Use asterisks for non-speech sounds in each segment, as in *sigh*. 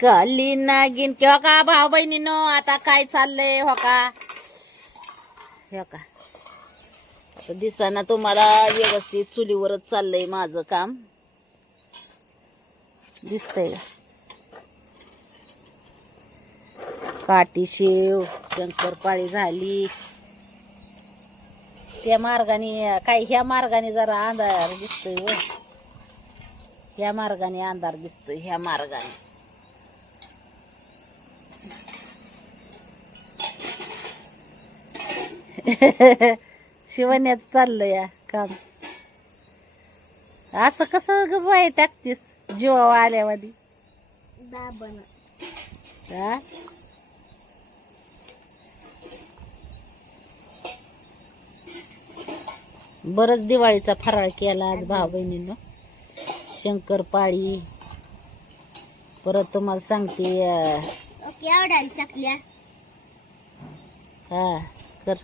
कली नागिन किंवा का भाऊ बहिणीनो? आता काय चाललंय हो का? हो का? दिसताना तुम्हाला व्यवस्थित चुलीवरच चाललंय माझं काम. दिसतंय का? काठी शेव शंकरपाळी झाली. त्या मार्गाने काय ह्या मार्गाने जरा अंधार दिसतोय हो. ह्या मार्गाने अंधार दिसतोय ह्या मार्गाने. *laughs* शिवण्यात चाललंय या काम. असं कसं ग बाय टाकतीस जीवा आल्यावादी हा बरंच दिवाळीचा फराळ केला आज भाऊ बहिणीनं. शंकरपाळी. परत तुम्हाला सांगते हा कर.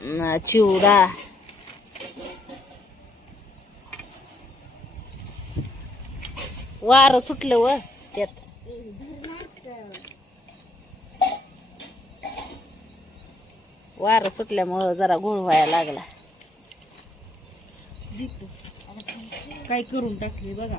चिवडा वार सुटलं व त्यात वार सुटल्यामुळं जरा घोळ व्हायला लागला काय करून टाकले बघा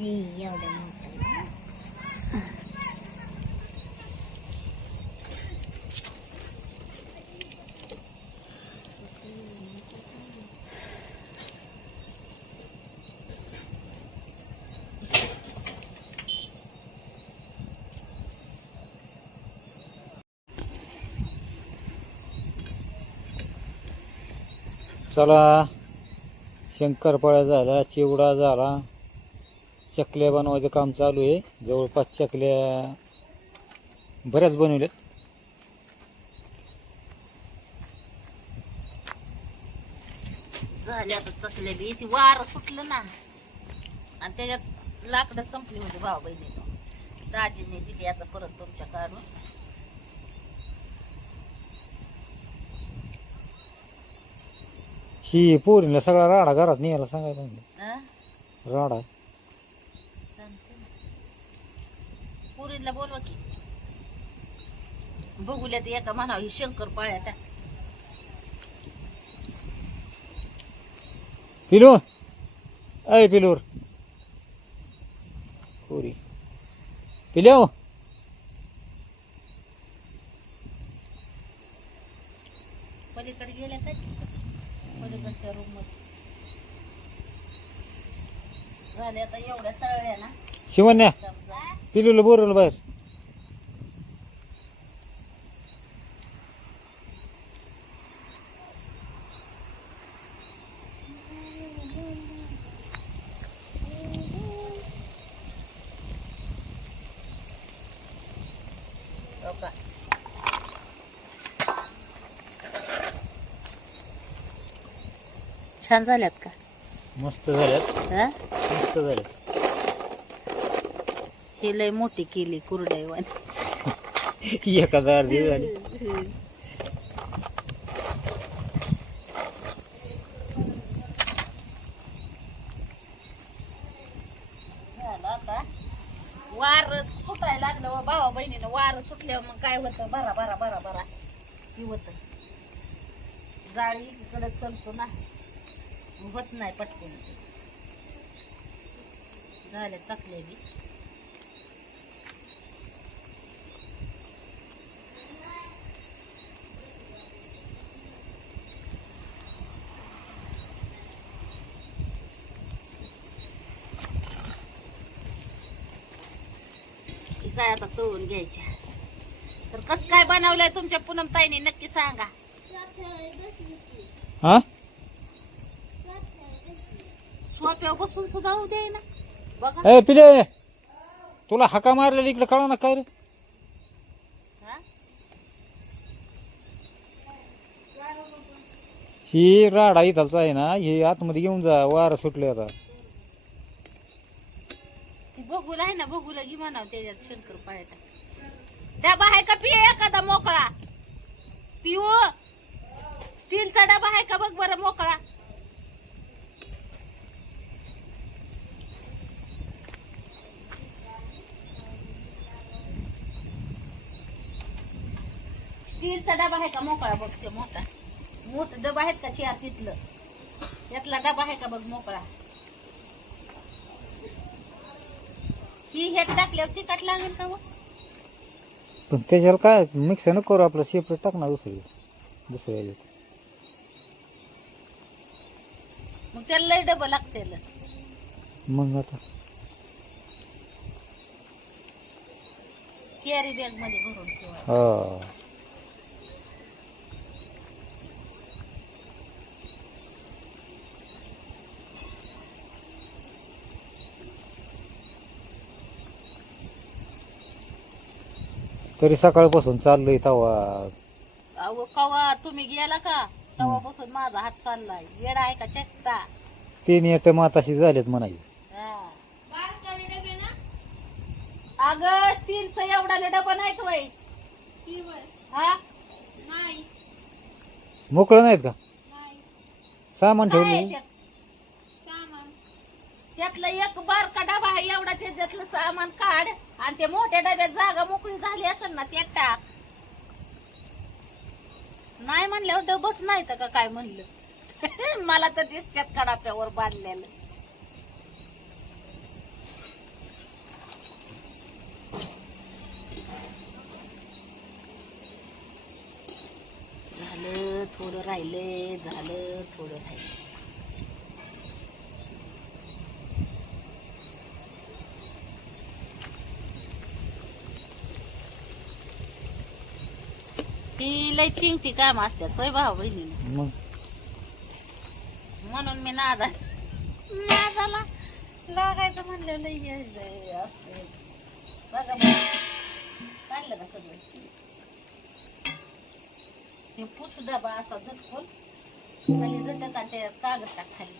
एवढं मोठं चला शंकरपाळ्या झाला चिवडा झाला. चकल्या बनवायचं काम चालू आहे. जवळपास चकल्या बऱ्याच बनवल्यात. झाले आता तसले बी. ती वार सुटलं ना. आणि त्याच्यात लाकडं संपली होती भाऊ बहिणीनं. दाजीने दिली आता परत तुमच्या काढून. ही पोरीला सगळा राडा घरात न्यायला सांगायला? राडा सांगते ना. पुरीला बोलवा की बघूल्या ते एका म्हणावं ही शंकर पाळ्या टाक पिलू अय पिलूर. पोरी. पिल्या पलीकडे गेल्या काय पलीकडच्या रूममध्ये. झाले आता एवढ्या तळल्या ना. शिवन्या पिलूला बोरवलं बाहेर. छान झाल्यात का? मस्त झाल्यात. हा? मस्त झाल्यात. हे लय मोठी केली कुरडाईवाणी एका झालं. आता. वार सुटायला लागलं व भावा बहिणीनं वार सुटल्यावर मग काय होतं? भरा भरा भरा की होतं. जाळी इकडे चलतो ना. होत नाही पटकन. झाले चकले बी तळून घ्यायच्या. तर कसं काय बनवलंय तुमच्या पूनम ताईने नक्की सांगा. हा? सोप्यावर बसून सुद्धा होऊ दे ना. बघा. ए पिले! तुला हाका मारलेला इकडे कळा ना काय रे? हा? ही राडा इथलचा आहे ना हे आतमध्ये घेऊन जा वारा सुटले आता. बघूला आहे ना बघूला घे म्हणाव त्याच्यात शंकर पाळ्याचा. डबा आहे का पिय एखादा मोकळा? पिऊ स्टीलचा डबा आहे का बघ बरं मोकळा? स्टीलचा डबा आहे का मोकळा बघ ते मोठा? मोठ डबा आहेत का चार तिथलं? त्यातला डबा आहे का बघ मोकळा? ही टाकल्यावर तिखट लागेल का मग? पण त्याच्याला काय मिक्स नको करू आपलं सेपरेट टाक ना दुसरी दुसऱ्या मग त्याला लय डबं लागते मग आता? कॅरी बॅगमध्ये भरून ठेवा. हा. तरी सकाळपासून चाललंय तवा. अहो कवा? तुम्ही गेला का? तेव्हापासून माझा हात चाललाय. येडा आहे का चेष्टा? तीन येत माताशी झालेत म्हणायचे हा. अगं स्टीलचं एवढा डबा नाही का बाई हा मोकळं नाहीत का? सामान ठेवलं? त्यातलं एक बारका डबा आहे एवढा त्याच्यातलं सामान काढ. आणि ते मोठ्या डब्यात जागा मोकळी झाली असेल ना त्यात टाक. नाही म्हणल्यावर डबच नाही तर का काय म्हणलं? *laughs* मला तर दिसत्यात कडाप्यावर बांधलेलं. झालं थोडं राहिले झालं थोडं राहिलं ती लय चिंगती काम असतात होय भाऊ बहिणी मग? म्हणून मी नादा नादाला? लागायचं म्हणलं लय हे. बघा मग. काढलं का सगळं? हे पुस डबा असा झटकून खाली झटक आणि त्याच्यात कागद टाक खाली.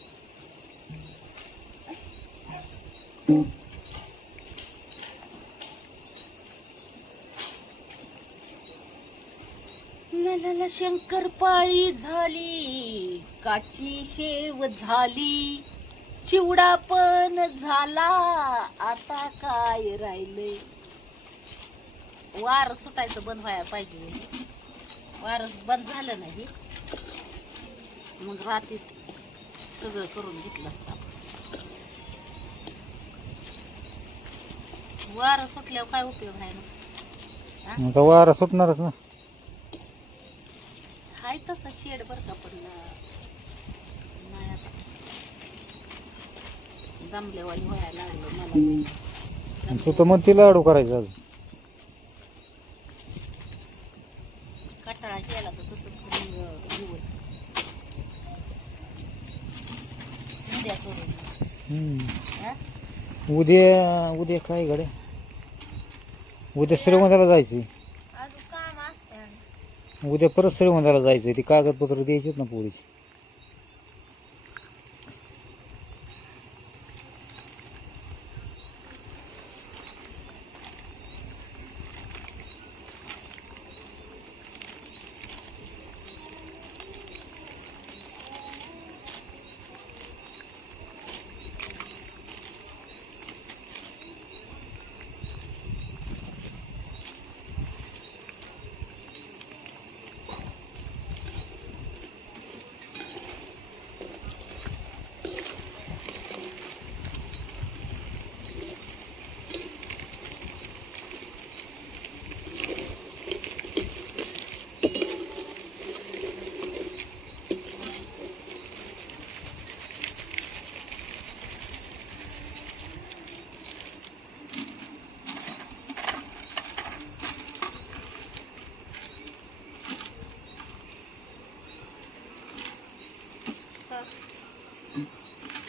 शंकर पाळी झाली काठी शेव झाली. चिवडा पण झाला आता काय राहिले? वार सुटायचं बंद व्हायला पाहिजे. वार बंद झालं नाही. मग रात्री सगळं करून घेतलं असतं. वार सुटल्यावर काय उपयोग आहे मग वार सुटणारच ना. तसा शेड बर का पण जमल्यावानी व्हायला लागलं मला. तू तर मग तिला लाडू करायचं अजून. कटाळा केला तर तसंच करून, अं, दिवस उद्या करून? उद्या उद्या काय गड्या? उद्या श्रीमंताला जायचं उद्या परत श्रीमंताला जायचं ती कागदपत्र द्यायचेत ना पोलीस.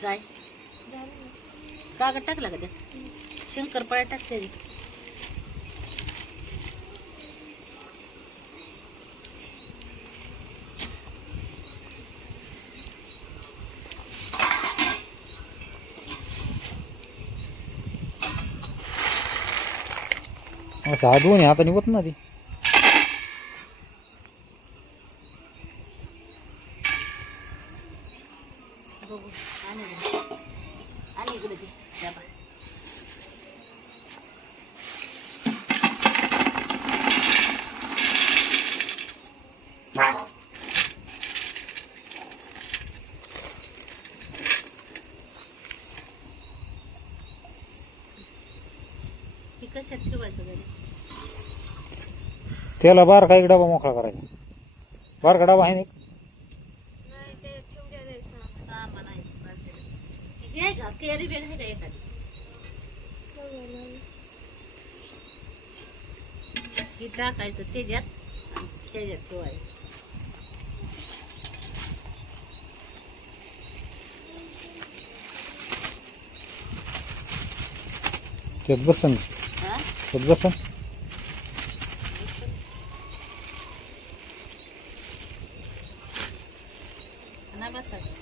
काय कागद टाकला का त्यात? शंकरपाळ्या टाकते रे. असं हा हाताने होत ना ती बघू आणि इकडे. आणि इकडे ते त्या बा. ती कशात ठेवायचं घरी त्याला बारका एक डबा मोकळा करायचा. बारका डबा आहे ना? नाही ते का का टाकायचं त्याच्यात ठेवायचं त्यात बसन. हा? त्यात बसन. नाही बसायचं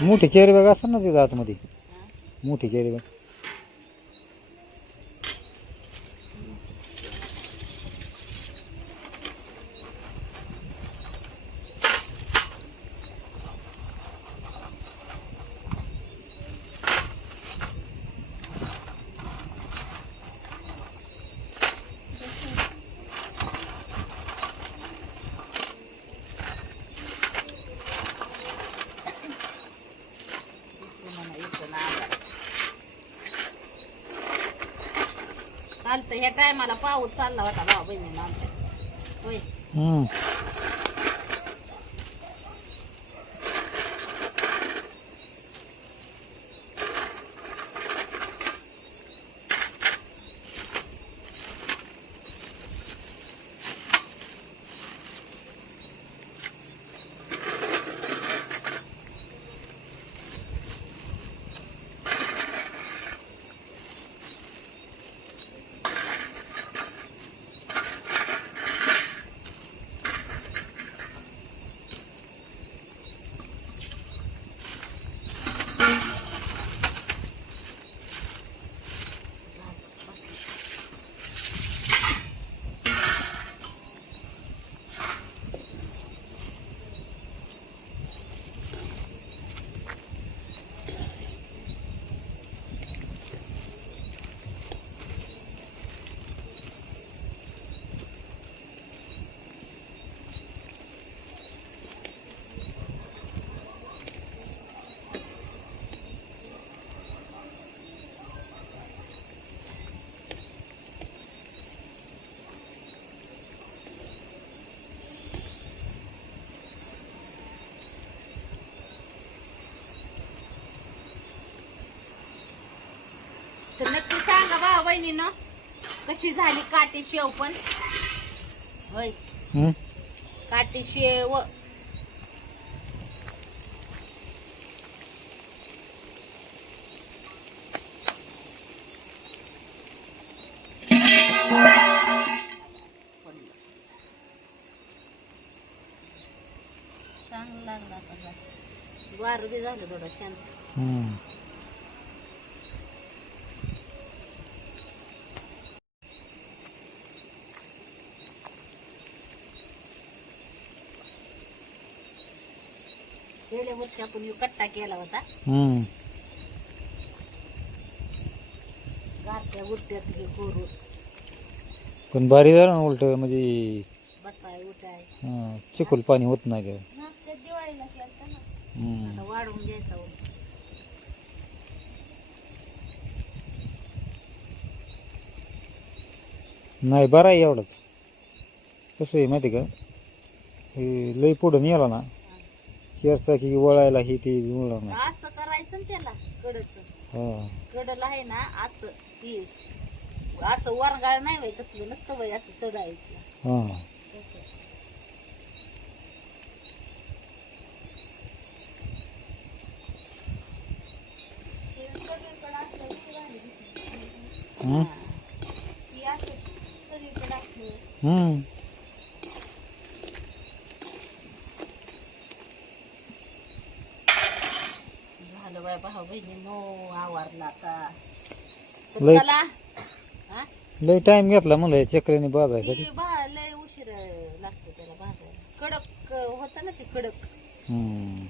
मोठी कॅरी बॅग असेल ना तिथं आतमध्ये? मोठी कॅरी बॅग ह्या टायमाला पाऊस चालला होता भाऊ बहिणीनं आमच्या. होय हम्म. तर नक्की बहिणीनं. कशी झाली काटी शेव पण? होय. काटी शेव. चांगलं लागला वार बी झालं थोडं शांत. गेल्या वर्षी आपण ह्यो कट्टा केला होता. हम्म. गारत्या उरत्यात हे करून. पण भारी झालं ना उलट म्हणजे बसाय उठाय. हं, चिखल पाणी होत नाही काय? मागच्या दिवाळीला केलं ना. हम्म. आता वाढवून घ्यायचा हो. नाही बरं आहे एवढंच. कसं आहे माहिती आहे का? हे लई पुढं नेला ना चारचाकी वळायला ही ती नाही असं करायचं ना त्याला कडच हा कडला आहे ना असं ती असं वरगाळ नाही वय तसलं नसतं वय असं चढायचं हा तसं. हम्म. ती असं सगळीकडे असलं हम्म. झालं बाय भाऊ बहिणी नो आवारला आता तर लय- लय टाइम घेतला या चक्रीने बाजायसाठी ती भा लय उशीर लागतो त्याला भाजायला कडक होतं ना ते कडक हम्म.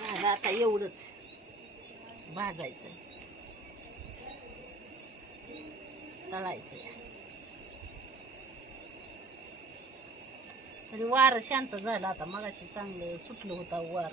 झालं आता एवढंच. भाजायचं. तळायचं. तरी वार शांत झाला आता. मगाशी चांगलं सुटलं होता वार.